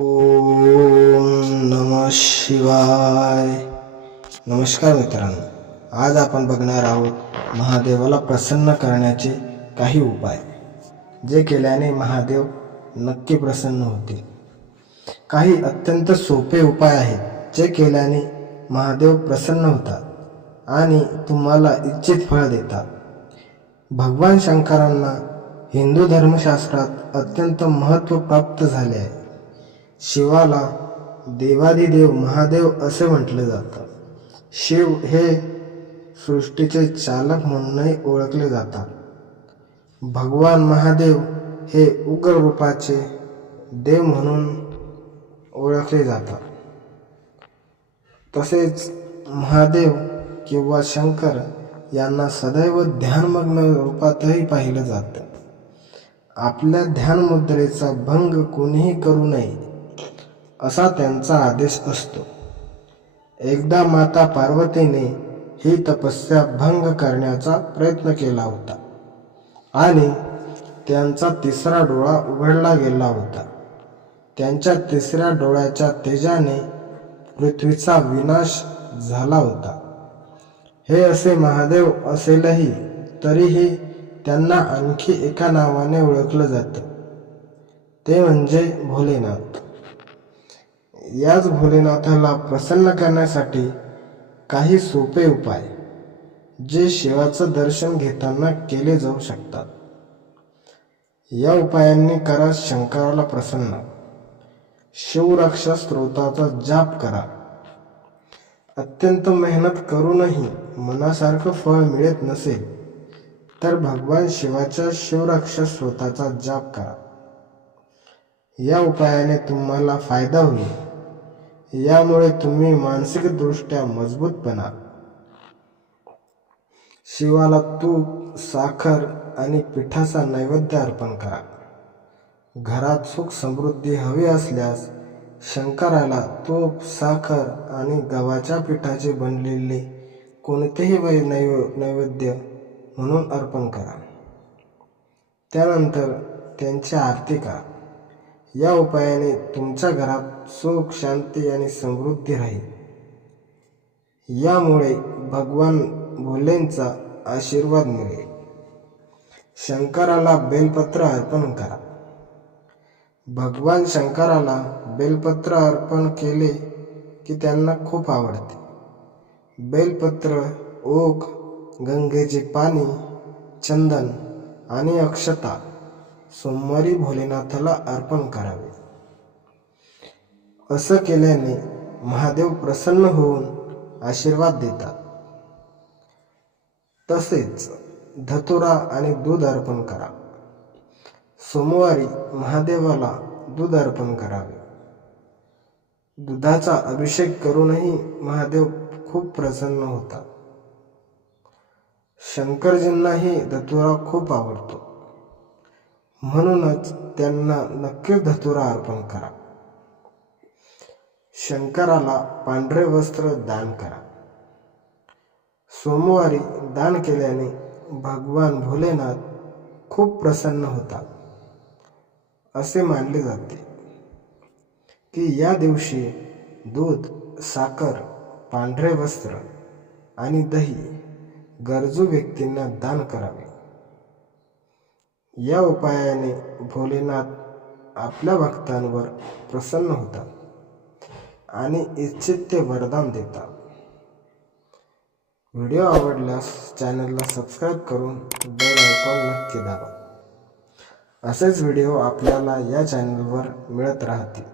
ओम नमः शिवाय। नमस्कार मित्रांनो, आज आपण बघणार आहोत महादेवाला प्रसन्न करण्याचे काही उपाय, जे केल्याने महादेव नक्की प्रसन्न होतील। काही अत्यंत सोपे उपाय आहेत जे केल्याने महादेव प्रसन्न होतात आणि तुम्हाला इच्छित फळ देतात। भगवान शंकरांना हिंदू धर्मशास्त्रात अत्यंत महत्त्व प्राप्त झाले आहे। शिवाला देवाधिदेव महादेव असे म्हटले जाते। शिव हे सृष्टीचे चालक म्हणूनही ओळखले जातात। भगवान महादेव हे उग्र रूपाचे देव म्हणून ओळखले जातात। तसेच महादेव किंवा शंकर यांना सदैव ध्यानमग्न रूपातही पाहिलं जातं। आपल्या ध्यान मुद्रेचा भंग कोणीही करू नये असा त्यांचा आदेश असतो। एकदा माता पार्वतीने ही तपस्या भंग करण्याचा प्रयत्न केला होता आणि त्यांचा तिसरा डोळा उघडला गेला होता। त्यांच्या तिसऱ्या डोळ्याच्या तेजाने पृथ्वीचा विनाश झाला होता। हे असे महादेव असेलही तरीही त्यांना आणखी एका नावाने ओळखलं जातं, ते म्हणजे भोलेनाथ। याच भोलेनाथाला प्रसन्न करण्यासाठी काही सोपे उपाय जे शिवाचं दर्शन घेताना केले जाऊ शकतात। या उपायांनी करा शंकराला प्रसन्न। शिवरक्षा स्तोत्राचा जाप करा। अत्यंत मेहनत करूनही मनासारखं फळ मिळत नसेल तर भगवान शिवाच्या शिवरक्षा स्तोत्राचा जाप करा। या उपायाने तुम्हाला फायदा होईल। यामुळे तुम्ही मानसिकदृष्ट्या मजबूत बनाल। शिवाला तूप, साखर आणि पिठाचा नैवेद्य अर्पण करा। घरात सुख समृद्धी हवी असल्यास शंकराला तूप, साखर आणि गव्हाच्या पिठाचे बनलेले कोणतेही नैवेद्य म्हणून अर्पण करा। त्यानंतर त्यांची आरती करा। या उपायाने तुमच्या घरात सुख, शांती आणि समृद्धी राहील। यामुळे भगवान भोलेंचा आशीर्वाद मिळेल। शंकराला बेलपत्र अर्पण करा। भगवान शंकराला बेलपत्र अर्पण केले की त्यांना खूप आवडते। बेलपत्र, ओक, गंगेचे पाणी, चंदन आणि अक्षता सोमवारी भोलेनाथाला अर्पण करावे। असं केल्याने महादेव प्रसन्न होऊन आशीर्वाद देतात। तसेच धतुरा आणि दूध अर्पण करा। सोमवारी महादेवाला दूध अर्पण करावे। दुधाचा अभिषेक करूनही महादेव खूप प्रसन्न होतात। शंकरजींनाही धतुरा खूप आवडतो, म्हणूनच त्यांना नक्कीच धतुरा अर्पण करा। शंकराला पांढरे वस्त्र दान करा। सोमवारी दान केल्याने भगवान भोलेनाथ खूप प्रसन्न होतात। असे मानले जाते की या दिवशी दूध, साखर, पांढरे वस्त्र आणि दही गरजू व्यक्तींना दान करावे। या उपायाने भोलेनाथ आपल्या भक्तांवर प्रसन्न होतात आणि इच्छित ते वरदान देतात। व्हिडिओ आवडल्यास चॅनलला सबस्क्राईब करून बेल आयकॉन नक्की दाबा। असेच व्हिडिओ आपल्याला या चॅनलवर मिळत राहतील।